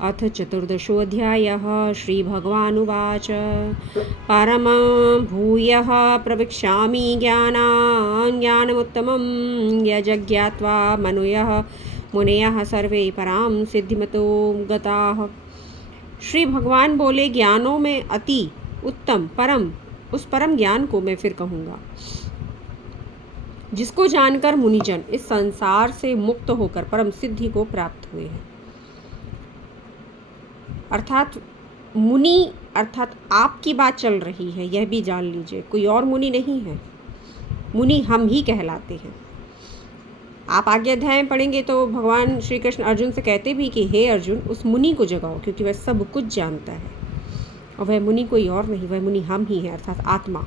अथ चतुर्दशोऽध्यायः। श्रीभगवानुवाच परमं भूयः प्रवक्ष्यामि ज्ञानमुत्तमं यज्ञात्वा मुनयः सर्वे परां सिद्धिमतो गताः। श्री भगवान बोले, ज्ञानों में अति उत्तम परम, उस परम ज्ञान को मैं फिर कहूँगा जिसको जानकर मुनिजन इस संसार से मुक्त होकर परम सिद्धि को प्राप्त हुए हैं। अर्थात मुनि अर्थात आपकी बात चल रही है, यह भी जान लीजिए, कोई और मुनि नहीं है। मुनि हम ही कहलाते हैं। आप आगे अध्याय में पढ़ेंगे तो भगवान श्री कृष्ण अर्जुन से कहते भी कि हे अर्जुन, उस मुनि को जगाओ, क्योंकि वह सब कुछ जानता है और वह मुनि कोई और नहीं, वह मुनि हम ही हैं, अर्थात आत्मा।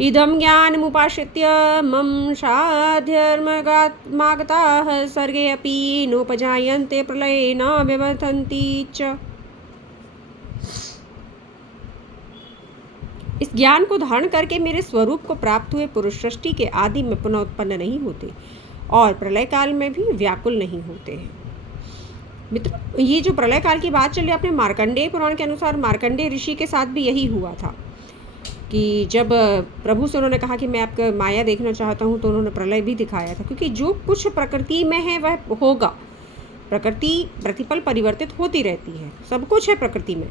इदं ज्ञानमुपाश्रित्य मम साध्यर्मगात्मागताः सर्गे अपि नोपजायन्ते प्रलये न व्यवहन्ति च। इस ज्ञान को धारण करके मेरे स्वरूप को प्राप्त हुए पुरुष सृष्टि के आदि में पुनः उत्पन्न नहीं होते और प्रलय काल में भी व्याकुल नहीं होते हैं। मित्र, ये जो प्रलय काल की बात चली, आपने मार्कंडेय पुराण के अनुसार मार्कंडेय ऋषि के साथ भी यही हुआ था कि जब प्रभु से उन्होंने कहा कि मैं आपका माया देखना चाहता हूँ, तो उन्होंने प्रलय भी दिखाया था, क्योंकि जो कुछ प्रकृति में है वह होगा। प्रकृति प्रतिपल परिवर्तित होती रहती है, सब कुछ है प्रकृति में।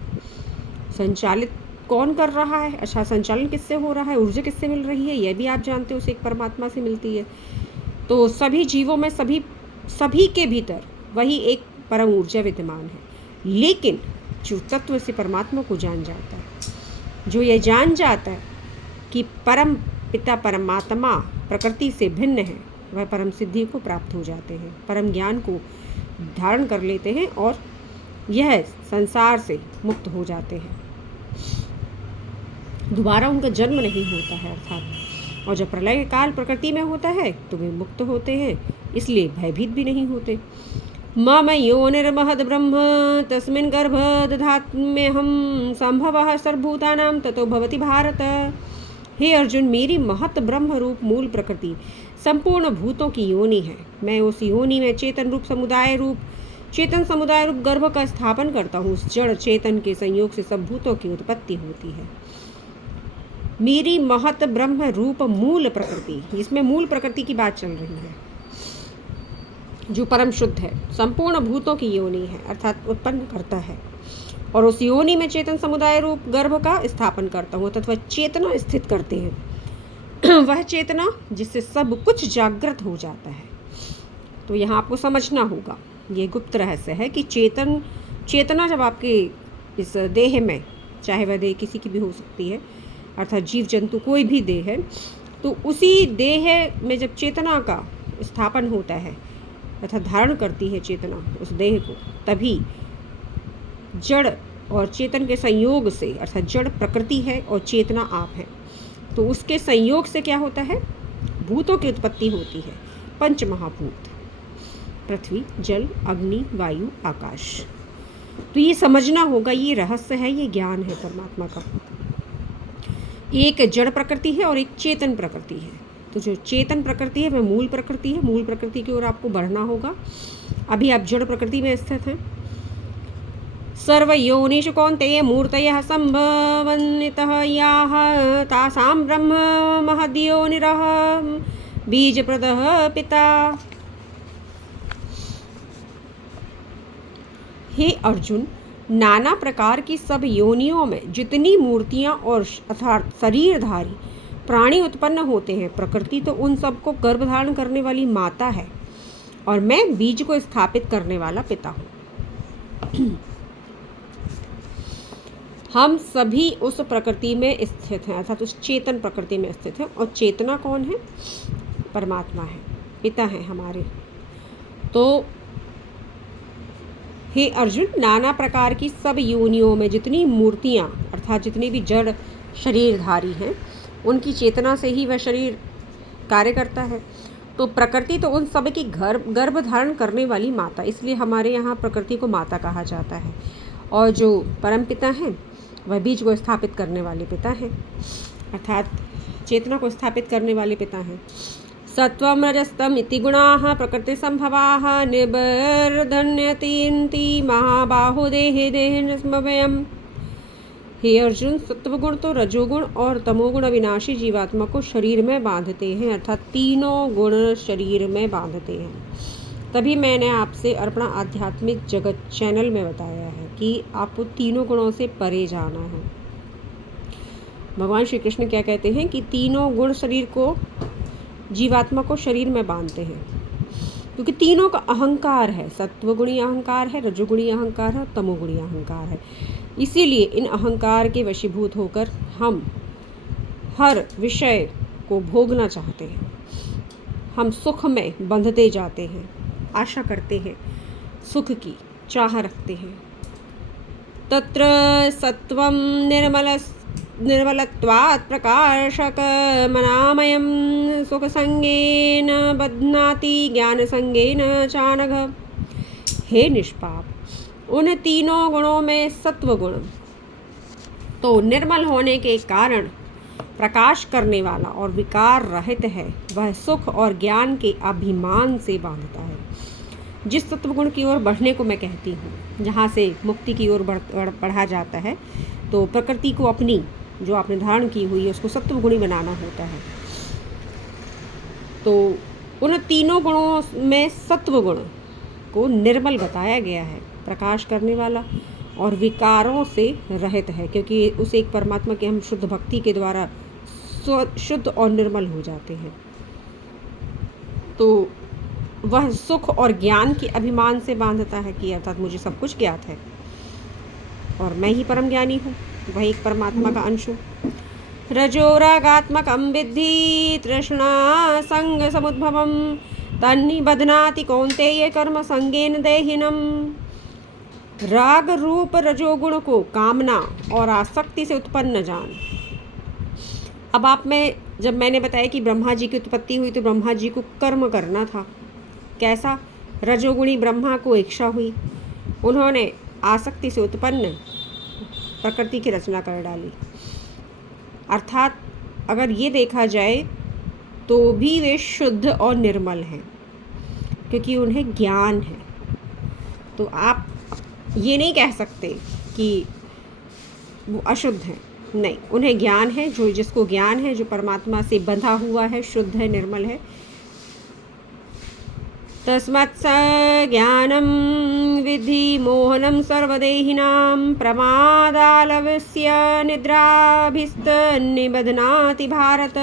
संचालित कौन कर रहा है? अच्छा, संचालन किससे हो रहा है? ऊर्जा किससे मिल रही है? यह भी आप जानते हो, उसे एक परमात्मा से मिलती है। तो सभी जीवों में सभी के भीतर वही एक परम ऊर्जा विद्यमान है। लेकिन जो तत्व से परमात्मा को जान जाता है, जो ये जान जाता है कि परम पिता परमात्मा प्रकृति से भिन्न है, वह परम सिद्धि को प्राप्त हो जाते हैं, परम ज्ञान को धारण कर लेते हैं और यह संसार से मुक्त हो जाते हैं। दोबारा उनका जन्म नहीं होता है अर्थात। और जब प्रलय काल प्रकृति में होता है तो वे मुक्त होते हैं, इसलिए भयभीत भी नहीं होते। मम योनिर्महद् ब्रह्म तस्मिन् गर्भ दधाम्यहं संभवः सर्वभूतानां ततो भवति भारत। हे अर्जुन, मेरी महत ब्रह्म रूप मूल प्रकृति संपूर्ण भूतों की योनि है। मैं उस योनि में चेतन समुदाय रूप गर्भ का स्थापन करता हूँ। उस जड़ चेतन के संयोग से सब भूतों की उत्पत्ति होती है। मेरी महत ब्रह्म रूप मूल प्रकृति, इसमें मूल प्रकृति की बात चल रही है, जो परम शुद्ध है, संपूर्ण भूतों की योनि है, अर्थात उत्पन्न करता है। और उस योनि में चेतन समुदाय रूप गर्भ का स्थापन करता हूँ तथा चेतना स्थित करते हैं। वह चेतना जिससे सब कुछ जागृत हो जाता है। तो यहाँ आपको समझना होगा, ये गुप्त रहस्य है कि चेतना जब आपके इस देह में, चाहे वह देह किसी की भी हो सकती है, अर्थात जीव जंतु कोई भी देह है, तो उसी देह में जब चेतना का स्थापन होता है तथा धारण करती है चेतना उस देह को, तभी जड़ और चेतन के संयोग से, अर्थात जड़ प्रकृति है और चेतना आप है, तो उसके संयोग से क्या होता है? भूतों की उत्पत्ति होती है। पंच महाभूत, पृथ्वी, जल, अग्नि, वायु, आकाश। तो ये समझना होगा, ये रहस्य है, ये ज्ञान है परमात्मा का। एक जड़ प्रकृति है और एक चेतन प्रकृति है। तो जो चेतन प्रकृति है वह मूल प्रकृति है। मूल प्रकृति की ओर आपको बढ़ना होगा। अभी आप जड़ प्रकृति में स्थित हैं। सर्वयोनिषु कौन्तेय मूर्तयः सम्भवन्नितः याः तासां ब्रह्म महद्योनिरः बीजप्रदः पिता। हे अर्जुन, नाना प्रकार की सब योनियों में जितनी मूर्तियां और अर्थात शरीरधारी प्राणी उत्पन्न होते हैं, प्रकृति तो उन सबको गर्भ धारण करने वाली माता है और मैं बीज को स्थापित करने वाला पिता हूँ। हम सभी उस प्रकृति में स्थित हैं, अर्थात उस चेतन प्रकृति में स्थित हैं। और चेतना कौन है? परमात्मा है, पिता है हमारे। तो हे अर्जुन, नाना प्रकार की सब योनियों में जितनी मूर्तियाँ, अर्थात जितनी भी जड़ शरीरधारी हैं, उनकी चेतना से ही वह शरीर कार्य करता है। तो प्रकृति तो उन सब की गर्भ धारण करने वाली माता, इसलिए हमारे यहाँ प्रकृति को माता कहा जाता है। और जो परम पिता हैं वह बीज को स्थापित करने वाले पिता हैं, अर्थात चेतना को स्थापित करने वाले पिता हैं। सत्वं रजस्तम इति गुणाः प्रकृतिसम्भवाः निबर्धन्यतीन्ति महाबाहो देहे देहिनस्मभयम्। हे अर्जुन, सत्वगुण तो रजोगुण और तमोगुण अविनाशी जीवात्मा को शरीर में बांधते हैं, अर्थात तीनों गुण शरीर में बांधते हैं। तभी मैंने आपसे अपना आध्यात्मिक जगत चैनल में बताया है कि आपको तीनों गुणों से परे जाना है। भगवान श्री कृष्ण क्या कहते हैं कि तीनों गुण शरीर को, जीवात्मा को शरीर में बांधते हैं, क्योंकि तीनों का अहंकार है। सत्वगुणी अहंकार है, रजोगुणी अहंकार है, तमोगुणी अहंकार है। इसीलिए इन अहंकार के वशीभूत होकर हम हर विषय को भोगना चाहते हैं। हम सुख में बंधते जाते हैं, आशा करते हैं, सुख की चाह रखते हैं। तत्र सत्वं निर्मलत्वात् प्रकाशकमनामयं सुखसंगेन बध्नाति ज्ञानसंगेन चानघ। हे निष्पाप, उन तीनों गुणों में सत्व गुण तो निर्मल होने के कारण प्रकाश करने वाला और विकार रहित है। वह सुख और ज्ञान के अभिमान से बांधता है। जिस सत्वगुण की ओर बढ़ने को मैं कहती हूँ, जहाँ से मुक्ति की ओर बढ़ा जाता है, तो प्रकृति को अपनी जो आपने धारण की हुई है उसको सत्वगुणी बनाना होता है। तो उन तीनों गुणों में सत्वगुण को निर्मल बताया गया है, प्रकाश करने वाला और विकारों से रहित है, क्योंकि उस एक परमात्मा के हम शुद्ध भक्ति के द्वारा शुद्ध और निर्मल हो जाते हैं। तो वह सुख और ज्ञान के अभिमान से बांधता है कि अर्थात मुझे सब कुछ ज्ञात है और मैं ही परम ज्ञानी हूँ, वह एक परमात्मा का अंश हूँ। रजोरागात्मकं विद्धि तृष्णा संग समुद्भवं तन्निबध्नाति कौन्तेय कर्म संगेन देहिनम्। राग रूप रजोगुण को कामना और आसक्ति से उत्पन्न जान। अब आप में जब मैंने बताया कि ब्रह्मा जी की उत्पत्ति हुई तो ब्रह्मा जी को कर्म करना था। कैसा? रजोगुणी ब्रह्मा को इच्छा हुई, उन्होंने आसक्ति से उत्पन्न प्रकृति की रचना कर डाली। अर्थात अगर ये देखा जाए तो भी वे शुद्ध और निर्मल हैं, क्योंकि उन्हें ज्ञान है। तो आप ये नहीं कह सकते कि वो अशुद्ध हैं, नहीं, उन्हें ज्ञान है। जो जिसको ज्ञान है, जो परमात्मा से बंधा हुआ है, शुद्ध है, निर्मल है। तस्मात् स ज्ञानं विद्धि मोहनं सर्वदेहिनां प्रमादालस्य निद्राभिस्तन्निबध्नाति भारत।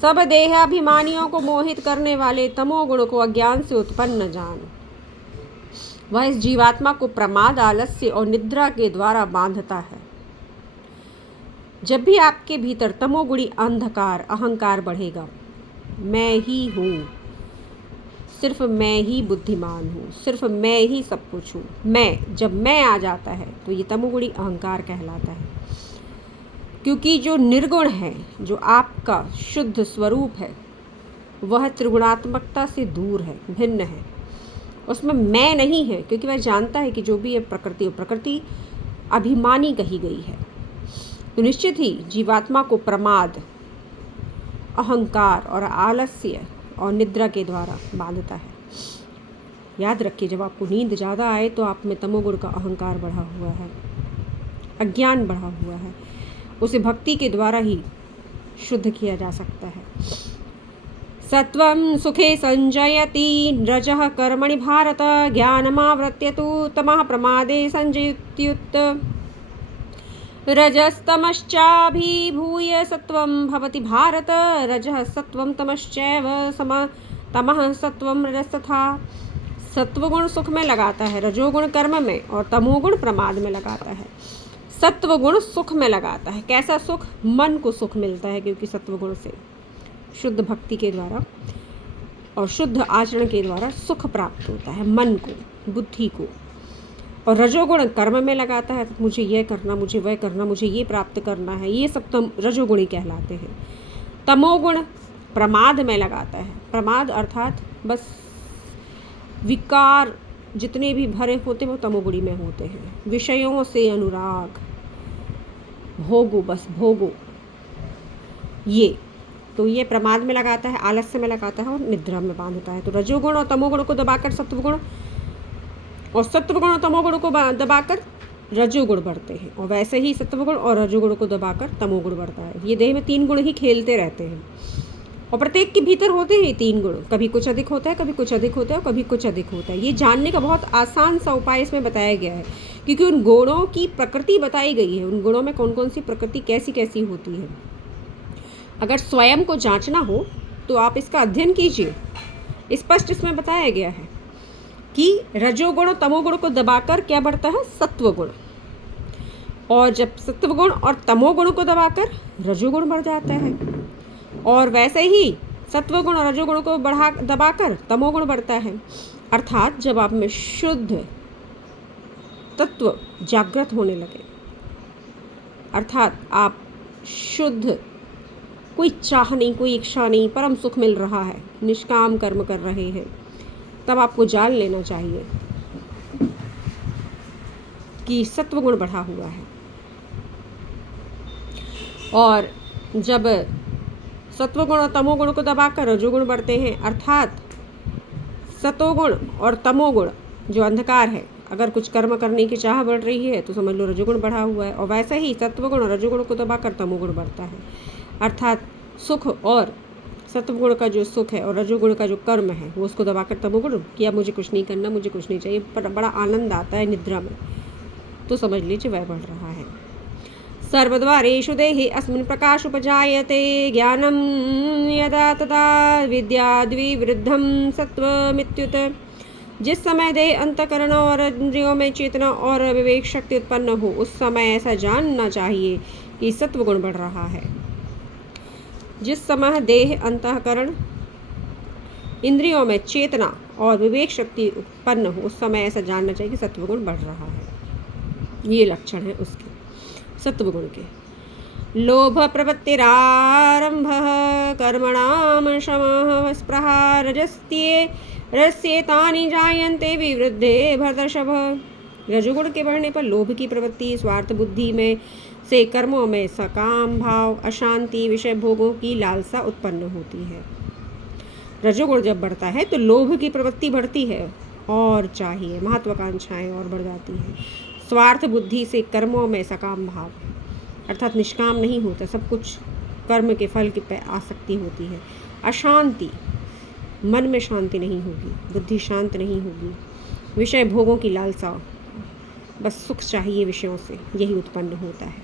सब देहाभिमानियों को मोहित करने वाले तमोगुण को अज्ञान से उत्पन्न जान। वह इस जीवात्मा को प्रमाद, आलस्य और निद्रा के द्वारा बांधता है। जब भी आपके भीतर तमोगुणी अंधकार, अहंकार बढ़ेगा, मैं ही हूँ, सिर्फ मैं ही बुद्धिमान हूँ, सिर्फ मैं ही सब कुछ हूँ, जब मैं आ जाता है तो ये तमोगुणी अहंकार कहलाता है। क्योंकि जो निर्गुण है, जो आपका शुद्ध स्वरूप है, वह त्रिगुणात्मकता से दूर है, भिन्न है। उसमें मैं नहीं है, क्योंकि वह जानता है कि जो भी है प्रकृति, प्रकृति अभिमानी कही गई है। तो निश्चित ही जीवात्मा को प्रमाद, अहंकार और आलस्य और निद्रा के द्वारा बांधता है। याद रखिए, जब आपको नींद ज़्यादा आए तो आप में तमोगुण का अहंकार बढ़ा हुआ है, अज्ञान बढ़ा हुआ है। उसे भक्ति के द्वारा ही शुद्ध किया जा सकता है। सत्वं सुखे संजयति रजः कर्मणि भारत ज्ञानमावृत्य तु तमः प्रमादे संजयत्युत। रजस्तमश्चाभिभूय सत्वं भवति भारत रजः सत्वं तमश्चैव तमः सत्वं रजस्तथा। सत्वगुण सुख में लगाता है, रजोगुण कर्म में और तमोगुण प्रमाद में लगाता है। सत्वगुण सुख में लगाता है। कैसा सुख? मन को सुख मिलता है, क्योंकि सत्वगुण से शुद्ध भक्ति के द्वारा और शुद्ध आचरण के द्वारा सुख प्राप्त होता है मन को, बुद्धि को। और रजोगुण कर्म में लगाता है, तो मुझे यह करना, मुझे वह करना, मुझे ये प्राप्त करना है, ये सब रजोगुणी कहलाते हैं। तमोगुण प्रमाद में लगाता है। प्रमाद अर्थात बस विकार जितने भी भरे होते हैं वो तमोगुणी में होते हैं। विषयों से अनुराग, भोगो, बस भोगो। ये तो ये प्रमाद में लगाता है, आलस्य में लगाता है और निद्रा में बांधता है। तो रजोगुण और तमोगुण को दबाकर सत्वगुण, और सत्वगुण और तमोगुण को दबाकर रजोगुण बढ़ते हैं, और वैसे ही सत्वगुण और रजोगुण को दबाकर तमोगुण बढ़ता है। ये देह में 3 गुण ही खेलते रहते हैं, और प्रत्येक के भीतर होते हैं 3 गुण। कभी कुछ अधिक होता है, कभी कुछ अधिक होता है, और कभी कुछ अधिक होता है। ये जानने का बहुत आसान सा उपाय इसमें बताया गया है, क्योंकि उन गुणों की प्रकृति बताई गई है। उन गुणों में कौन कौन सी प्रकृति कैसी कैसी होती है। अगर स्वयं को जांचना हो तो आप इसका अध्ययन कीजिए। स्पष्ट इसमें बताया गया है कि रजोगुण और तमोगुण को दबाकर क्या बढ़ता है, सत्वगुण, और जब सत्वगुण और तमोगुण को दबाकर रजोगुण बढ़ जाता है, और वैसे ही सत्वगुण और रजोगुण को दबाकर तमोगुण बढ़ता है। अर्थात जब आप में शुद्ध तत्व जागृत होने लगे, अर्थात आप शुद्ध, कोई चाह नहीं, कोई इच्छा नहीं, परम सुख मिल रहा है, निष्काम कर्म कर रहे हैं, तब आपको जान लेना चाहिए कि सत्वगुण बढ़ा हुआ है। और जब सत्वगुण और तमोगुण को दबाकर रजोगुण बढ़ते हैं, अर्थात सतोगुण और तमोगुण जो अंधकार है, अगर कुछ कर्म करने की चाह बढ़ रही है तो समझ लो रजोगुण बढ़ा हुआ है, और वैसे ही सत्वगुण और रजोगुण को दबाकर तमोगुण बढ़ता है। अर्थात सुख और सत्वगुण का जो सुख है और रजोगुण का जो कर्म है वो उसको दबाकर तमोगुण किया, मुझे कुछ नहीं करना, मुझे कुछ नहीं चाहिए, पर बड़ा आनंद आता है निद्रा में, तो समझ लीजिए वह बढ़ रहा है। सर्वद्वारेषु देहे अस्मिन् प्रकाश उपजायते ज्ञानं यदा तदा विद्याद्विवृद्धं सत्वमित्युत। जिस समय देह, अंतकरण और इंद्रियों में चेतना और विवेक शक्ति उत्पन्न हो, उस समय ऐसा जानना चाहिए कि सत्वगुण बढ़ रहा है। जिस समय देह, अंतःकरण, इंद्रियों में चेतना और विवेक शक्ति उत्पन्न हो, उस समय ऐसा जानना चाहिए कि सत्वगुण बढ़ रहा है। ये लक्षण है उसके सत्वगुण के। लोभ प्रवृत्तिरारंभ कर्मणाम शमः स्पृहा रजस्येतानि जायन्ते विवृद्धे भरतर्षभ। रजोगुण के बढ़ने पर लोभ की प्रवृत्ति, स्वार्थ बुद्धि में से कर्मों में सकाम भाव, अशांति, विषय भोगों की लालसा उत्पन्न होती है। रजोगुण जब बढ़ता है तो लोभ की प्रवृत्ति बढ़ती है और चाहिए, महत्वाकांक्षाएं और बढ़ जाती हैं। स्वार्थ बुद्धि से कर्मों में सकाम भाव, अर्थात निष्काम नहीं होता, सब कुछ कर्म के फल की आसक्ति होती है। अशांति, मन में शांति नहीं होगी, बुद्धि शांत नहीं होगी। विषय भोगों की लालसा, बस सुख चाहिए विषयों से, यही उत्पन्न होता है।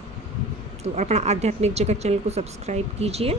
तो अपना आध्यात्मिक जगत चैनल को सब्सक्राइब कीजिए।